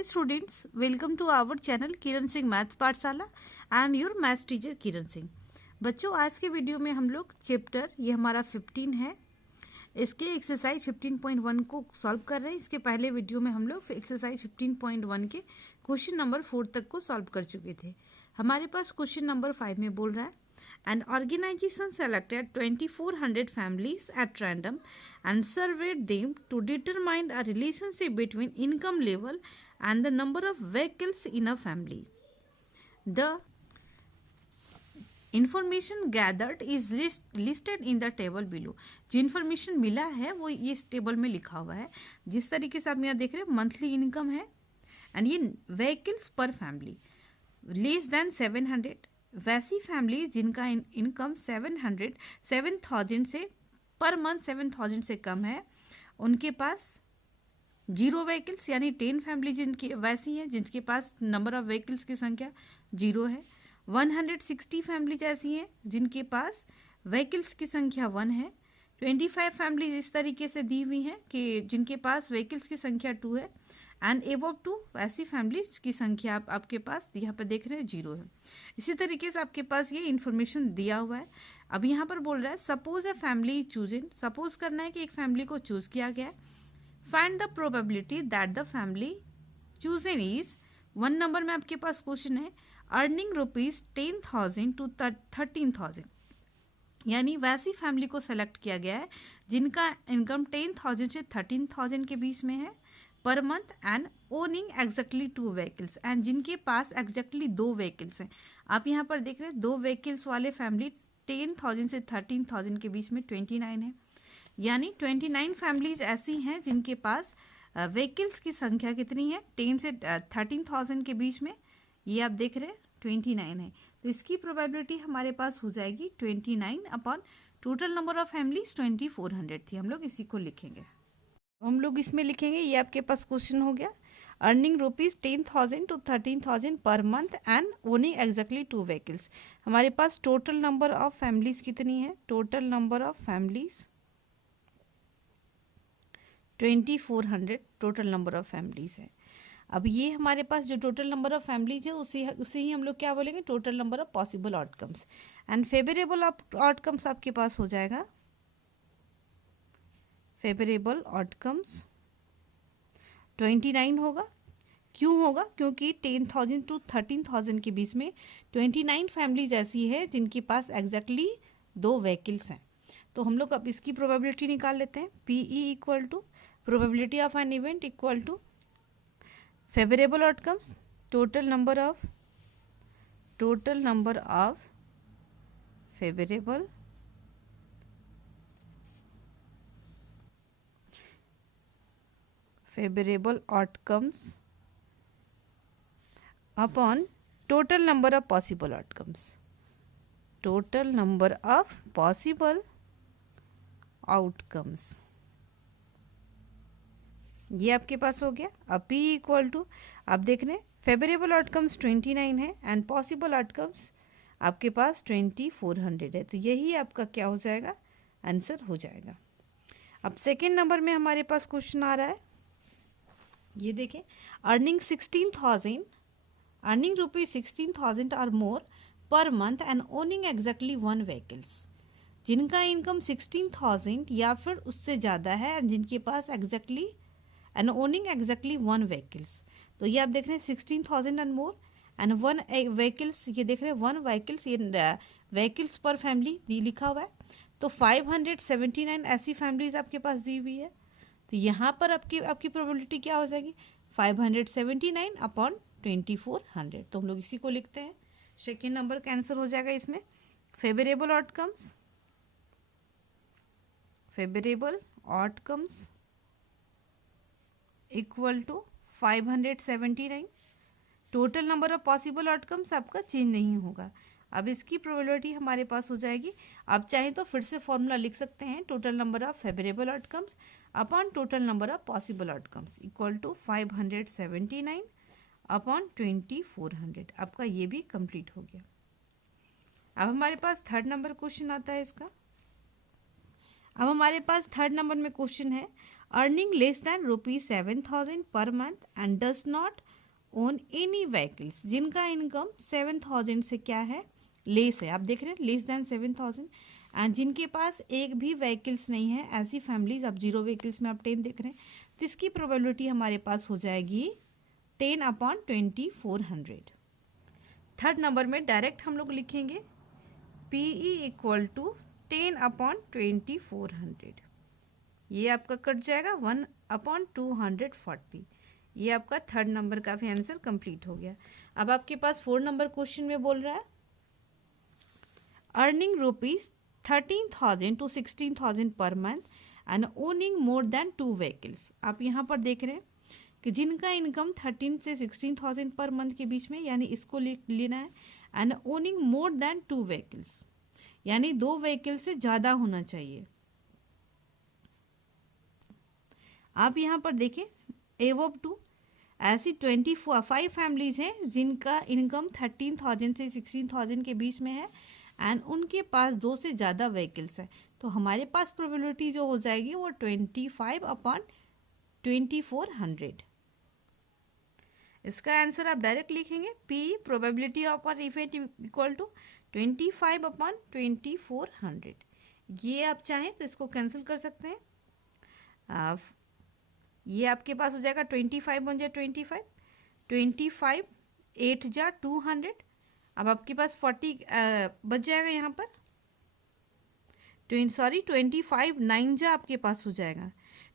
Students, welcome to our channel Kiran Singh maths Pathshala. I am your maths teacher Kiran Singh. बच्चों, आज के video में हम लोग चैप्टर ये हमारा 15 है, इसके एक्सरसाइज 15.1 को सॉल्व कर रहे हैं। इसके पहले वीडियो में हम लोग एक्सरसाइज 15.1 के क्वेश्चन नंबर 4 तक को सॉल्व कर चुके थे। हमारे पास क्वेश्चन नंबर 5 में बोल रहा है, an organization selected 2400 families at random and surveyed them to determine a relationship between income level and the number of vehicles in a family. The information gathered is listed in the table below. जो information मिला है वो ये इस table में लिखा हुआ है। जिस तरीके से आप यहाँ देख रहे हैं, मंथली इनकम है एंड ये व्हीकल्स पर फैमिली लेस देन 700, वैसी फैमिली जिनका इनकम 7,000 से पर मंथ 7,000 से कम है, उनके पास 0 व्हीकल्स, यानी 10 फैमिली जिनकी वैसी हैं जिनके पास नंबर ऑफ व्हीकल्स की संख्या 0 है। 160 फैमिलीज ऐसी हैं जिनके पास व्हीकल्स की संख्या 1 है। 25 फैमिलीज इस तरीके से दी हुई हैं कि जिनके पास व्हीकल्स की संख्या 2 है एंड एबव 2 ऐसी फैमिलीज की संख्या आपके पास यहाँ पर देख रहे हैं 0 है। इसी तरीके से आपके पास ये इन्फॉर्मेशन दिया हुआ है। अब यहाँ पर बोल रहा है, suppose a family chosen, suppose करना है कि एक फैमिली को चूज किया गया है। Find the probability that the family chosen is 1 number में आपके पास क्वेश्चन है, अर्निंग रुपीज 10,000 to 13,000, यानी वैसी फैमिली को सेलेक्ट किया गया है जिनका इनकम 10,000 से 13,000 के बीच में है पर month and owning exactly 2 vehicles, and जिनके पास एग्जैक्टली 2 व्हीकल्स हैं। आप यहाँ पर देख रहे हैं 2 व्हीकल्स वाले फैमिली 10,000 से 13,000 के बीच में 29 है, यानी 29 फैमिलीज ऐसी हैं जिनके पास व्हीकल्स की संख्या कितनी है, 10 से 13,000 के बीच में, ये आप देख रहे हैं 29 है। तो इसकी प्रोबेबिलिटी हमारे पास हो जाएगी 29 upon total number of families 2400 थी। हम लोग इसी को लिखेंगे, हम लोग इसमें लिखेंगे, ये आपके पास क्वेश्चन हो गया, अर्निंग रुपीज 10,000 to 13,000 पर month and owning exactly 2 vehicles. हमारे पास टोटल नंबर ऑफ फैमिलीज कितनी है, total number of families 2400 total number of families है। अब ये हमारे पास जो टोटल नंबर ऑफ फैमिलीज है उसे ही हम लोग क्या बोलेंगे, total number of possible outcomes, and favourable outcomes आपके पास हो जाएगा, फेवरेबल आउटकम्स 29 होगा। क्यों होगा, क्योंकि 10,000 to 13,000 के बीच में 29 फैमिलीज ऐसी है जिनके पास एग्जैक्टली 2 व्हीकल्स हैं। तो हम लोग अब इसकी प्रोबेबिलिटी निकाल लेते हैं। P E equal to probability of an event equal to favourable outcomes, total number of favourable outcomes upon total number of possible outcomes, total number of possible outcomes, ये आपके पास हो गया। अब P इक्वल टू, आप देख रहे हैं फेवरेबल आउटकम्स 29 है एंड पॉसिबल आउटकम्स आपके पास 2400 है, तो यही आपका क्या हो जाएगा, आंसर हो जाएगा। अब सेकेंड नंबर में हमारे पास क्वेश्चन आ रहा है, ये देखें, अर्निंग 16,000, अर्निंग रुपीज 16,000 और more per month and owning exactly 1 vehicles, जिनका इनकम 16,000 या फिर उससे ज़्यादा है एंड जिनके पास exactly and owning exactly 1 vehicles. तो ये आप देख रहे हैं 16,000 एंड मोर एंड 1 व्हीकल्स, ये देख रहे हैं 1 व्हीकल्स, ये व्हीकल्स पर फैमिली लिखा हुआ है। तो 579 ऐसी फैमिलीज आपके पास दी हुई है। तो यहाँ पर आपकी प्रोबेबिलिटी क्या हो जाएगी, 579 अपॉन 2400। तो हम लोग इसी को लिखते हैं, सेकेंड नंबर का आंसर हो जाएगा इसमें favourable outcomes equal to 579, total number of possible outcomes आपका चेंज नहीं होगा। अब इसकी प्रोबेबिलिटी हमारे पास हो जाएगी, आप चाहें तो फिर से फॉर्मूला लिख सकते हैं, total number of favourable outcomes upon total number of possible outcomes equal to 579 upon 2400। आपका ये भी कंप्लीट हो गया। अब हमारे पास थर्ड नंबर क्वेश्चन आता है इसका। अब हमारे पास थर्ड नंबर में क्वेश्चन है, अर्निंग लेस दैन ₹7,000 पर month and does not own any vehicles, जिनका इनकम 7,000 से क्या है, लेस है। आप देख रहे हैं लेस दैन 7,000, एंड जिनके पास एक भी व्हीकल्स नहीं है, ऐसी फैमिलीज, अब 0 व्हीकल्स में आप 10 देख रहे हैं, तो इसकी प्रोबेबिलिटी हमारे पास हो जाएगी 10/2400। थर्ड नंबर में डायरेक्ट हम लोग लिखेंगे PE इक्वल टू 10/2400। ये आपका कट जाएगा 1/240। ये आपका थर्ड नंबर का भी आंसर कंप्लीट हो गया। अब आपके पास 4 नंबर क्वेश्चन में बोल रहा है अर्निंग ₹13,000 to 16,000 पर month and owning more than 2 vehicles. आप यहाँ पर देख रहे हैं कि जिनका इनकम 13 से 16,000 पर मंथ के बीच में, यानी इसको लेना है, and owning more than 2 vehicles, यानी 2 व्हीकल से ज़्यादा होना चाहिए। आप यहाँ पर देखें एवब टू ऐसी 25 फैमिलीज हैं जिनका इनकम 13,000 से 16,000 के बीच में है एंड उनके पास 2 से ज़्यादा व्हीकल्स है, तो हमारे पास प्रोबेबिलिटी जो हो जाएगी वो 25/2400। इसका आंसर आप डायरेक्ट लिखेंगे P प्रोबेबिलिटी ऑफ और इफेक्ट इक्वल टू 25/2400। ये आप चाहें तो इसको कैंसिल कर सकते हैं। ये आपके पास हो जाएगा 25 बन जाए 25 8 जा 200। अब आपके पास 40 बच जाएगा यहाँ पर 25 9 जा आपके पास हो जाएगा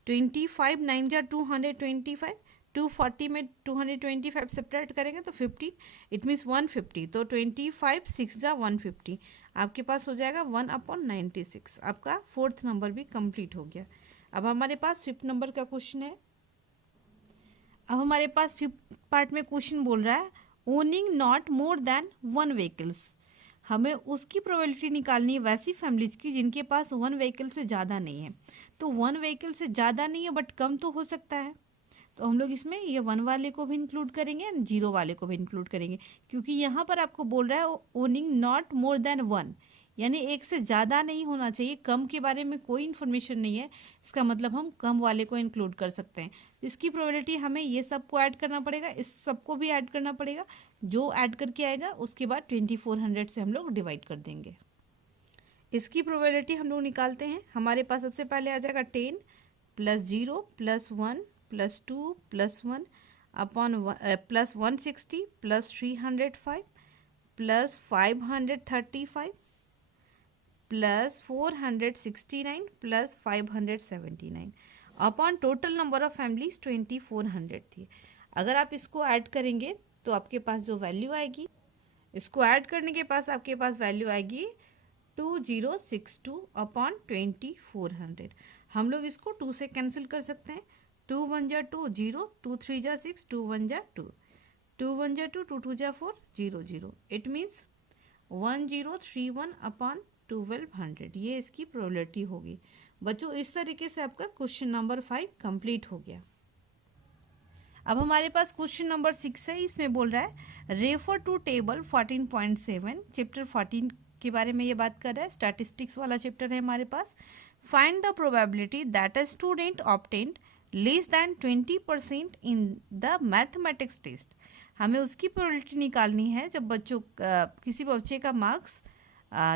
25 9 जा 225। 240 में 225 सेपरेट करेंगे तो 50, इट मीन्स 150, तो 25 6 जा 150 आपके पास हो जाएगा 1/96। आपका 4th नंबर भी कंप्लीट हो गया। अब हमारे पास 5th नंबर का क्वेश्चन है। अब हमारे पास 5th पार्ट में क्वेश्चन बोल रहा है owning not more than 1 vehicles. हमें उसकी प्रोबेबिलिटी निकालनी है वैसी फैमिलीज की जिनके पास 1 व्हीकल से ज़्यादा नहीं है। तो 1 व्हीकल से ज़्यादा नहीं है बट कम तो हो सकता है, तो हम लोग इसमें ये 1 वाले को भी इंक्लूड करेंगे एंड 0 वाले को भी इंक्लूड करेंगे, क्योंकि यहाँ पर आपको बोल रहा है ओनिंग नॉट मोर देन 1, यानी एक से ज़्यादा नहीं होना चाहिए। कम के बारे में कोई इन्फॉर्मेशन नहीं है, इसका मतलब हम कम वाले को इंक्लूड कर सकते हैं। इसकी प्रोबेबिलिटी हमें ये सबको ऐड करना पड़ेगा, इस सबको भी ऐड करना पड़ेगा। जो ऐड करके आएगा उसके बाद 2400 से हम लोग डिवाइड कर देंगे। इसकी प्रोबेबिलिटी हम लोग निकालते हैं। हमारे पास सबसे पहले आ जाएगा 10 + 0 + 1 + 2 + 1 upon + 160 + 305 + 535 + 469 + 579 upon total number of families 2400 थी। अगर आप इसको ऐड करेंगे तो आपके पास जो वैल्यू आएगी, इसको ऐड करने के पास आपके पास वैल्यू आएगी 2062 अपॉन 2400। हम लोग इसको 2 से कैंसिल कर सकते हैं। 2 1 जा 2 0, 2 3 जा 6, 2 1 जा 2, 2 1 जा 2, 2 2 जा 4, 0 0, इट मीन्स 1031 अपॉन 1200। ये इसकी प्रोबेबिलिटी होगी। बच्चों इस तरीके से आपका क्वेश्चन नंबर 5 कंप्लीट हो गया। अब हमारे पास क्वेश्चन नंबर 6 है। इसमें बोल रहा है रेफर टू टेबल 14.7, चैप्टर 14 के बारे में ये बात कर रहा है। स्टैटिस्टिक्स वाला चैप्टर है हमारे पास। Find the probability that a student obtained less than 20% in the mathematics test. हमें उसकी प्रोबेबिलिटी निकालनी है जब बच्चों किसी बच्चे का मार्क्स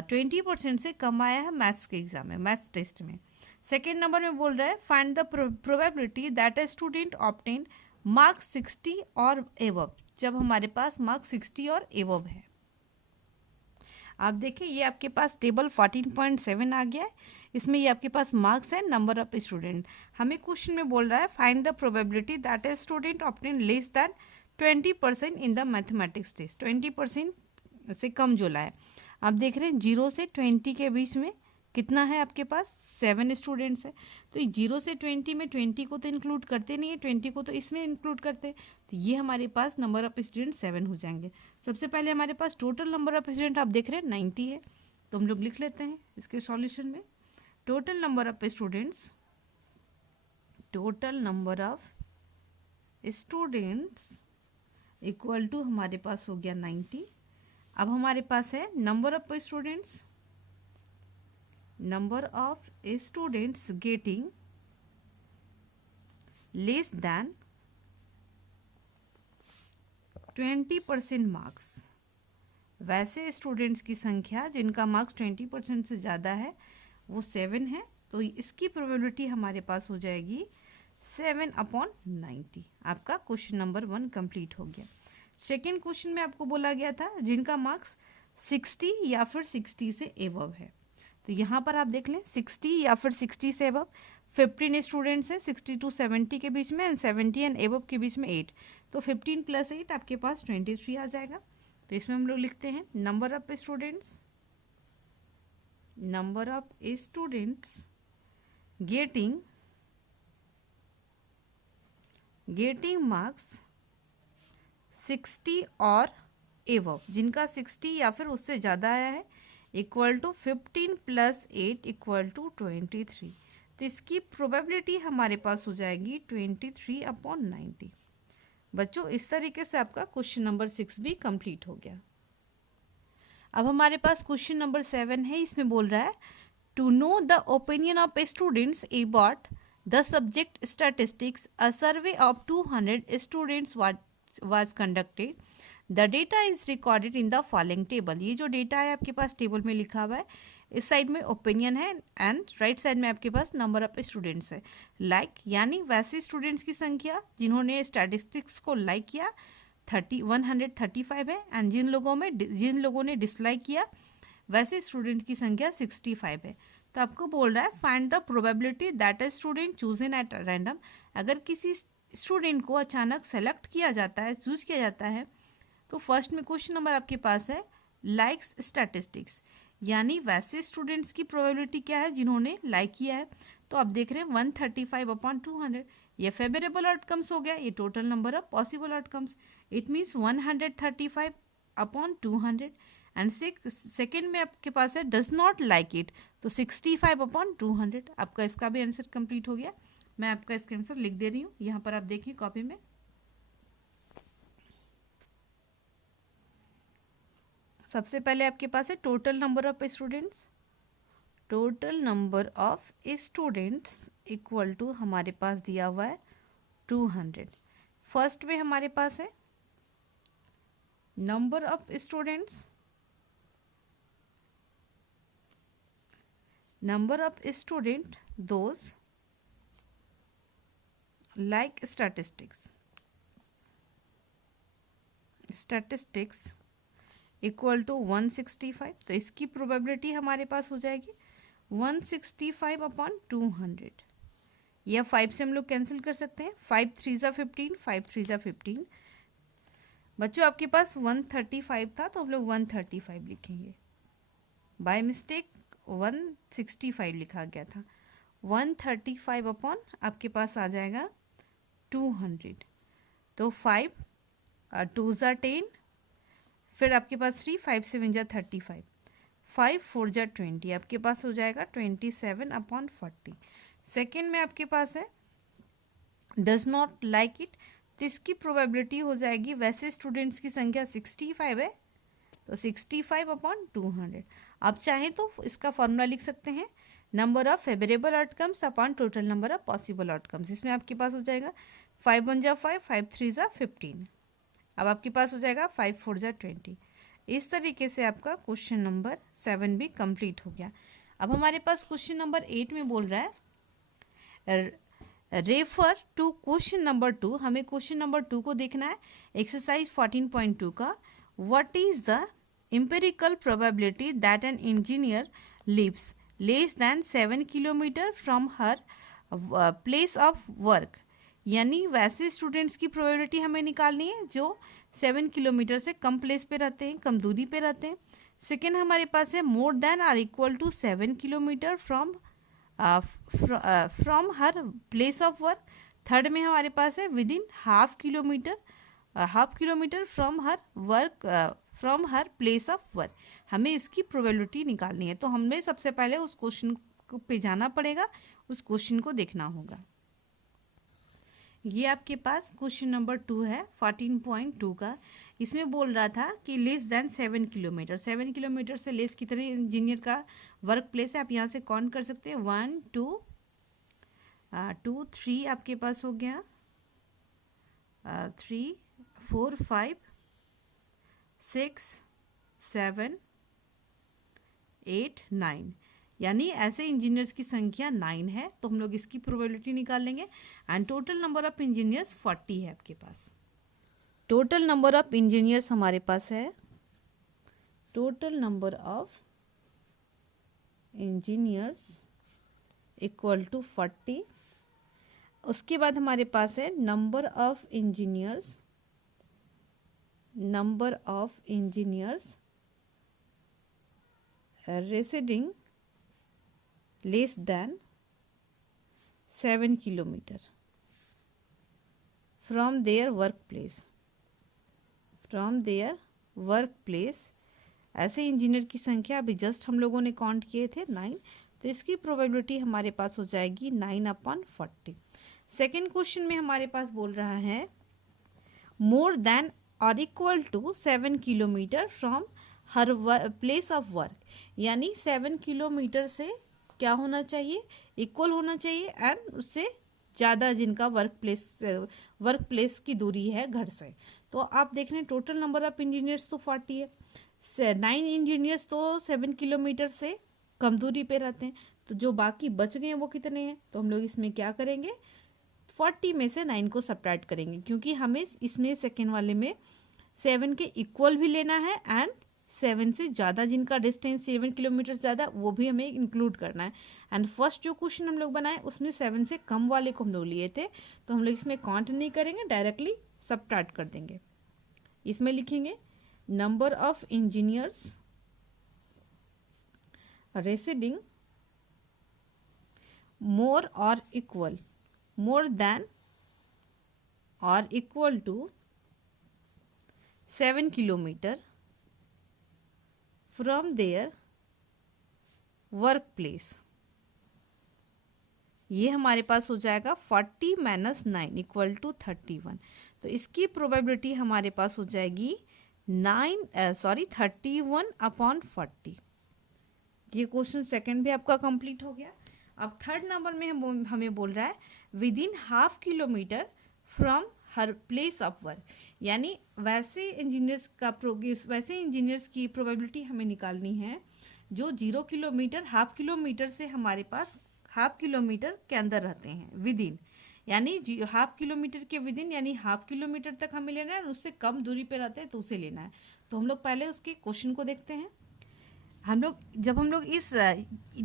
20% से कम आया है मैथ्स के एग्जाम में, मैथ्स टेस्ट में। सेकेंड नंबर में बोल रहा है find the probability that a student obtained marks 60 और एवब, जब हमारे पास मार्क्स 60 और एवब है। आप देखिए ये आपके पास टेबल 14.7 आ गया है। इसमें ये आपके पास मार्क्स है, नंबर ऑफ स्टूडेंट। हमें क्वेश्चन में बोल रहा है find the probability that a student obtain less than 20% in the mathematics test. 20% से कम जो लाए। आप देख रहे हैं 0 से 20 के बीच में कितना है आपके पास, 7 स्टूडेंट्स है। तो 0 से 20 में 20 को तो इंक्लूड करते नहीं है, 20 को तो इसमें इंक्लूड करते हैं। तो ये हमारे पास नंबर ऑफ स्टूडेंट 7 हो जाएंगे। सबसे पहले हमारे पास टोटल नंबर ऑफ स्टूडेंट आप देख रहे हैं 90 है, तो हम लोग लिख लेते हैं इसके सॉल्यूशन में। Total number of students, total number of students equal to हमारे पास हो गया 90। अब हमारे पास है number of students, number of students getting less than 20% marks, वैसे स्टूडेंट्स की संख्या जिनका मार्क्स 20% से ज़्यादा है वो 7 है, तो इसकी प्रोबेबिलिटी हमारे पास हो जाएगी 7/90। आपका क्वेश्चन नंबर 1 कंप्लीट हो गया। सेकेंड क्वेश्चन में आपको बोला गया था जिनका मार्क्स 60 या फिर 60 से एबव है, तो यहाँ पर आप देख लें 60 या फिर 60 से एबव 15 स्टूडेंट्स हैं, 60 to 70 के बीच में, एंड 70 एंड एबव के बीच में 8, तो 15 + 8 आपके पास 23 आ जाएगा। तो इसमें हम लोग लिखते हैं number of students getting marks 60 और एबव, जिनका 60 या फिर उससे ज़्यादा आया है, इक्वल टू 15 + 8 = 23। तो इसकी प्रोबेबिलिटी हमारे पास हो जाएगी 23/90। बच्चों इस तरीके से आपका क्वेश्चन नंबर 6 भी कंप्लीट हो गया। अब हमारे पास क्वेश्चन नंबर 7 है। इसमें बोल रहा है to know the opinion of students about the subject statistics, a survey of 200 students was conducted. The data is recorded in the following table. ये जो डेटा है आपके पास टेबल में लिखा हुआ है, इस साइड में ओपिनियन है एंड राइट साइड में आपके पास नंबर ऑफ स्टूडेंट्स है। लाइक यानी वैसे स्टूडेंट्स की संख्या जिन्होंने स्टैटिस्टिक्स को लाइक किया 135 है, एंड जिन लोगों ने डिसलाइक किया वैसे स्टूडेंट की संख्या 65 है। तो आपको बोल रहा है find the probability that a student chosen at random. अगर किसी स्टूडेंट को अचानक सेलेक्ट किया जाता है, चूज किया जाता है, तो फर्स्ट में क्वेश्चन नंबर आपके पास है लाइक्स स्टैटिस्टिक्स, यानी वैसे स्टूडेंट्स की प्रोबेबिलिटी क्या है जिन्होंने लाइक किया है। तो आप देख रहे हैं 135/200, ये फेवरेबल आउटकम्स हो गया, ये total number of possible outcomes, it means 135/200। And second में आपके पास है डज नॉट लाइक इट, तो 65/200। आपका इसका भी आंसर कंप्लीट हो गया। मैं आपका इसका आंसर लिख दे रही हूँ, यहाँ पर आप देखिए कॉपी में। सबसे पहले आपके पास है total number of students equal to हमारे पास दिया हुआ है 200। फर्स्ट में हमारे पास है number of student those like statistics equal to 165। तो इसकी प्रोबेबिलिटी हमारे पास हो जाएगी 165/200, या 5 से हम लोग कैंसिल कर सकते हैं, 5 3 = 15, 5 3 = 15। बच्चों आपके पास 135 था तो हम लोग 135 लिखेंगे, बाय मिस्टेक 165 लिखा गया था। 135 आपके पास आ जाएगा 200, तो 5 2 = 10, फिर आपके पास 3 5 7 = 35, 5 4 = 20, आपके पास हो जाएगा 27/40। सेकेंड में आपके पास है डज नॉट लाइक इट, तो इसकी प्रोबेबिलिटी हो जाएगी, वैसे स्टूडेंट्स की संख्या 65 है, तो 65/200। आप चाहें तो इसका फॉर्मूला लिख सकते हैं, number of favourable outcomes upon total number of possible outcomes. इसमें आपके पास हो जाएगा 5 1 = 5, 5 3 = 15। अब आपके पास हो जाएगा 5 4 = 20। इस तरीके से आपका क्वेश्चन नंबर 7 भी कंप्लीट हो गया। अब हमारे पास क्वेश्चन नंबर 8 में बोल रहा है रेफर टू क्वेश्चन नंबर 2। हमें क्वेश्चन नंबर 2 को देखना है, एक्सरसाइज 14.2 का। What is the empirical probability that an engineer lives less than 7 kilometre from her place of work, यानी वैसे स्टूडेंट्स की प्रोबेबिलिटी हमें निकालनी है जो 7 किलोमीटर से कम प्लेस पे रहते हैं, कम दूरी पे रहते हैं। सेकेंड हमारे पास है मोर देन और equal to 7 kilometre from her place of work. Third में हमारे पास है within half kilometre from her place of work. हमें इसकी प्रोबेबिलिटी निकालनी है, तो हमें सबसे पहले उस क्वेश्चन पे जाना पड़ेगा, उस क्वेश्चन को देखना होगा। ये आपके पास क्वेश्चन नंबर 2 है 14.2 का। इसमें बोल रहा था कि लेस दैन 7 किलोमीटर, 7 किलोमीटर से लेस कितने इंजीनियर का वर्क प्लेस है, आप यहाँ से काउंट कर सकते हैं 1 2 2 3 आपके पास हो गया, 3 4 5 6 7 8 9, यानी ऐसे इंजीनियर्स की संख्या 9 है। तो हम लोग इसकी प्रोबेबिलिटी निकाल लेंगे। And total number of engineers 40 है आपके पास। टोटल नंबर ऑफ इंजीनियर्स हमारे पास है, total number of engineers equal to 40। उसके बाद हमारे पास है number of engineers, number of engineers residing less than 7 kilometre from their work place, from their work place. ऐसे इंजीनियर की संख्या अभी जस्ट हम लोगों ने काउंट किए थे 9, तो इसकी प्रोबेबिलिटी हमारे पास हो जाएगी 9/40। सेकेंड क्वेश्चन में हमारे पास बोल रहा है मोर देन और equal to 7 kilometre from her place of work, यानी 7 किलोमीटर से क्या होना चाहिए, इक्वल होना चाहिए एंड उससे ज़्यादा जिनका वर्क प्लेस की दूरी है घर से। तो आप देख रहे हैं टोटल नंबर ऑफ इंजीनियर्स तो 40 है, 9 इंजीनियर्स तो 7 किलोमीटर से कम दूरी पे रहते हैं, तो जो बाकी बच गए हैं वो कितने हैं। तो हम लोग इसमें क्या करेंगे, 40 में से 9 को सब्ट्रैक्ट करेंगे, क्योंकि हमें इसमें सेकेंड वाले में 7 के इक्वल भी लेना है एंड 7 से ज़्यादा जिनका डिस्टेंस 7 किलोमीटर ज़्यादा वो भी हमें इंक्लूड करना है। एंड फर्स्ट जो क्वेश्चन हम लोग बनाए उसमें 7 से कम वाले को हम लोग लिए थे, तो हम लोग इसमें काउंट नहीं करेंगे, डायरेक्टली सब्ट्रैक्ट कर देंगे। इसमें लिखेंगे number of engineers residing more और इक्वल, मोर देन और equal to 7 kilometre from their work place. ये हमारे पास हो जाएगा 40 - 9 इक्वल टू 31। तो इसकी प्रोबेबिलिटी हमारे पास हो जाएगी 31/40। ये क्वेश्चन सेकंड भी आपका कंप्लीट हो गया। अब थर्ड नंबर में हमें बोल रहा है within ½ kilometre from her place of work, यानी वैसे इंजीनियर्स की प्रोबेबिलिटी हमें निकालनी है जो 0 किलोमीटर, ½ किलोमीटर से हमारे पास ½ किलोमीटर के अंदर रहते हैं, विद इन, यानी ½ किलोमीटर के विद इन, यानी ½ किलोमीटर तक हमें लेना है, उससे कम दूरी पे रहते हैं तो उसे लेना है। तो हम लोग पहले उसके क्वेश्चन को देखते हैं। जब हम लोग इस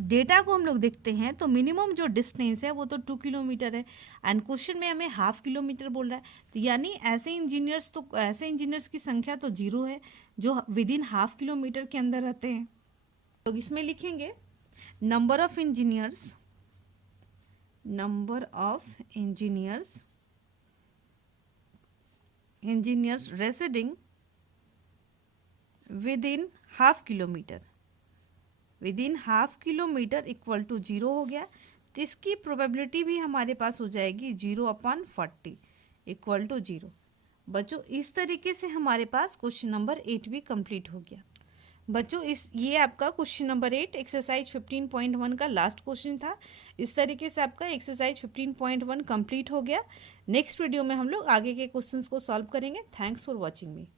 डेटा को हम लोग देखते हैं तो मिनिमम जो डिस्टेंस है वो तो 2 किलोमीटर है एंड क्वेश्चन में हमें ½ किलोमीटर बोल रहा है, तो यानी ऐसे इंजीनियर्स की संख्या तो 0 है जो विद इन ½ किलोमीटर के अंदर रहते हैं। तो इसमें लिखेंगे number of engineers residing within ½ kilometre, within ½ kilometre equal to 0 हो गया। तो इसकी प्रोबेबिलिटी भी हमारे पास हो जाएगी 0/40 इक्वल टू 0। बच्चों इस तरीके से हमारे पास क्वेश्चन नंबर 8 भी कंप्लीट हो गया। बच्चों ये आपका क्वेश्चन नंबर 8 एक्सरसाइज 15.1 का लास्ट क्वेश्चन था। इस तरीके से आपका एक्सरसाइज 15.1 कंप्लीट हो गया। नेक्स्ट वीडियो में हम लोग आगे के क्वेश्चंस को सॉल्व करेंगे। Thanks for watching me.